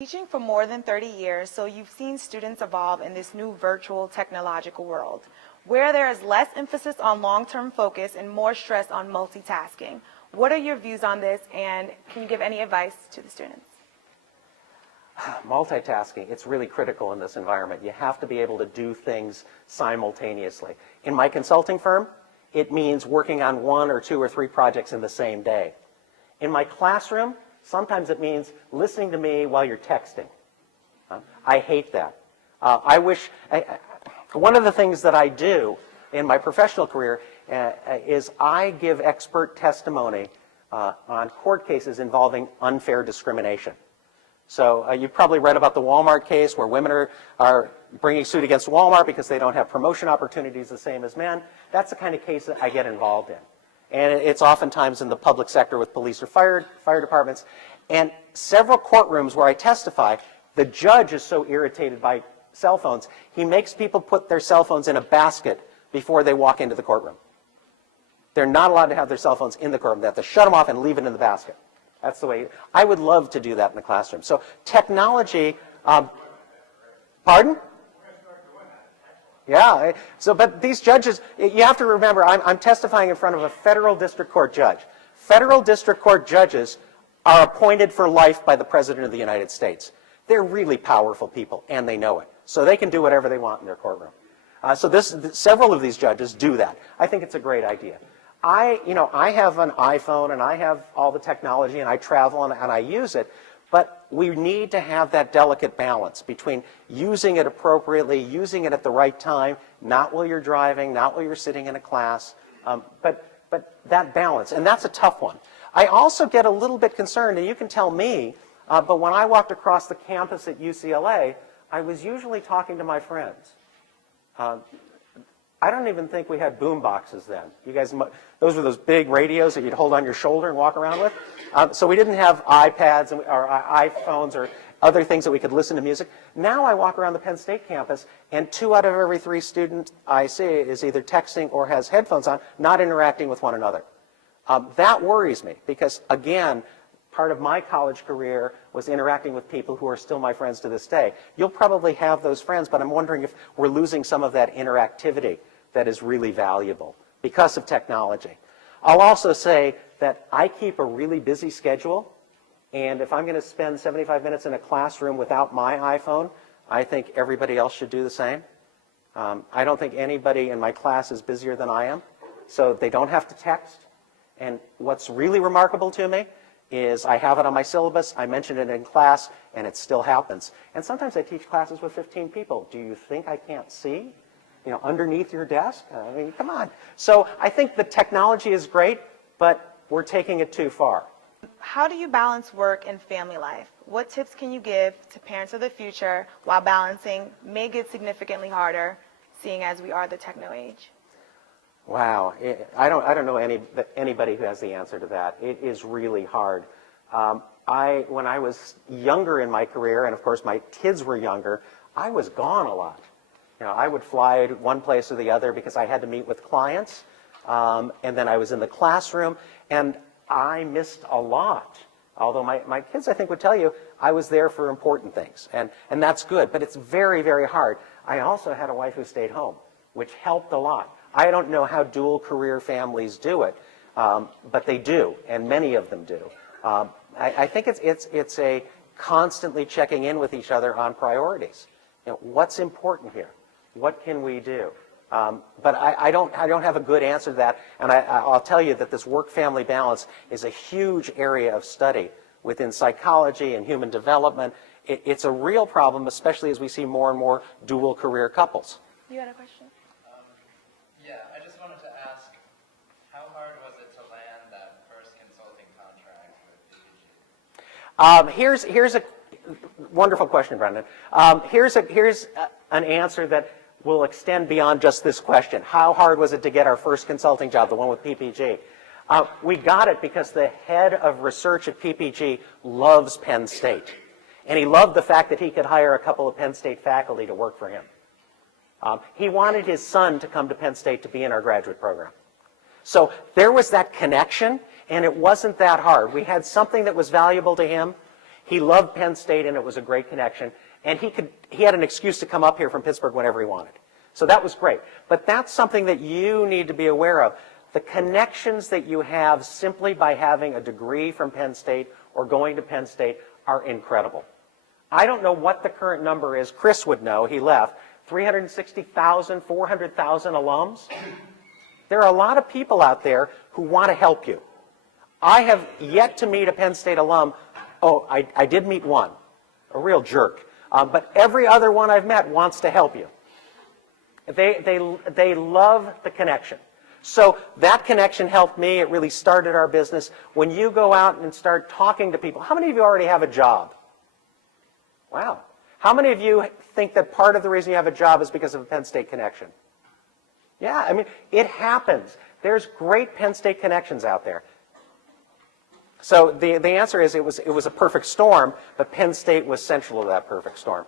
Teaching for more than 30 years, so you've seen students evolve in this new virtual technological world, where there is less emphasis on long-term focus and more stress on multitasking. What are your views on this, and can you give any advice to the students? Multitasking, it's really critical in this environment. You have to be able to do things simultaneously. In my consulting firm, it means working on 1 or 2 or 3 projects in the same day. In my classroom, sometimes it means listening to me while you're texting. I hate that. One of the things that I do in my professional career is I give expert testimony on court cases involving unfair discrimination. So you've probably read about the Walmart case where women are bringing suit against Walmart because they don't have promotion opportunities the same as men. That's the kind of case that I get involved in. And it's oftentimes in the public sector with police or fire departments. And several courtrooms where I testify, the judge is so irritated by cell phones, he makes people put their cell phones in a basket before they walk into the courtroom. They're not allowed to have their cell phones in the courtroom. They have to shut them off and leave it in the basket. That's the way. I would love to do that in the classroom. So technology, pardon? Yeah, but these judges, you have to remember, I'm testifying in front of a federal district court judge. Federal district court judges are appointed for life by the President of the United States. They're really powerful people, and they know it. So they can do whatever they want in their courtroom. Several of these judges do that. I think it's a great idea. I have an iPhone, and I have all the technology, and I travel, and I use it. But we need to have that delicate balance between using it appropriately, using it at the right time, not while you're driving, not while you're sitting in a class, but that balance. And that's a tough one. I also get a little bit concerned, and you can tell me, but when I walked across the campus at UCLA, I was usually talking to my friends. I don't even think we had boom boxes then. You guys, those were those big radios that you'd hold on your shoulder and walk around with. So we didn't have iPads or iPhones or other things that we could listen to music. Now I walk around the Penn State campus, and 2 out of every 3 students I see is either texting or has headphones on, not interacting with one another. That worries me because, again, part of my college career was interacting with people who are still my friends to this day. You'll probably have those friends, but I'm wondering if we're losing some of that interactivity that is really valuable because of technology. I'll also say that I keep a really busy schedule, and if I'm going to spend 75 minutes in a classroom without my iPhone, I think everybody else should do the same. I don't think anybody in my class is busier than I am, so they don't have to text. And what's really remarkable to me is I have it on my syllabus, I mention it in class, and it still happens. And sometimes I teach classes with 15 people. Do you think I can't see? Underneath your desk? I mean, come on. So I think the technology is great, but we're taking it too far. How do you balance work and family life? What tips can you give to parents of the future while balancing may get significantly harder, seeing as we are the techno age? Wow, I don't know anybody who has the answer to that. It is really hard. When I was younger in my career, and of course my kids were younger, I was gone a lot. I would fly one place or the other because I had to meet with clients, and then I was in the classroom, and I missed a lot. Although my kids, I think, would tell you I was there for important things, and that's good, but it's very, very hard. I also had a wife who stayed home, which helped a lot. I don't know how dual career families do it, but they do, and many of them do. I think it's a constantly checking in with each other on priorities. What's important here? What can we do? But I don't have a good answer to that, and I'll tell you that this work-family balance is a huge area of study within psychology and human development. It's a real problem, especially as we see more and more dual career couples. You had a question? Yeah, I just wanted to ask, how hard was it to land that first consulting contract with PPG? Here's a wonderful question, Brendan. Here's an answer that will extend beyond just this question. How hard was it to get our first consulting job, the one with PPG? We got it because the head of research at PPG loves Penn State. And he loved the fact that he could hire a couple of Penn State faculty to work for him. He wanted his son to come to Penn State to be in our graduate program. So there was that connection, and it wasn't that hard. We had something that was valuable to him. He loved Penn State, and it was a great connection. And he had an excuse to come up here from Pittsburgh whenever he wanted. So that was great. But that's something that you need to be aware of. The connections that you have simply by having a degree from Penn State or going to Penn State are incredible. I don't know what the current number is. Chris would know. He left. 360,000, 400,000 alums. There are a lot of people out there who want to help you. I have yet to meet a Penn State alum. Oh, I did meet one, a real jerk. But every other one I've met wants to help you. They love the connection. So that connection helped me. It really started our business. When you go out and start talking to people, how many of you already have a job? Wow. How many of you think that part of the reason you have a job is because of a Penn State connection? Yeah, I mean, it happens. There's great Penn State connections out there. So the answer is it was a perfect storm, but Penn State was central to that perfect storm.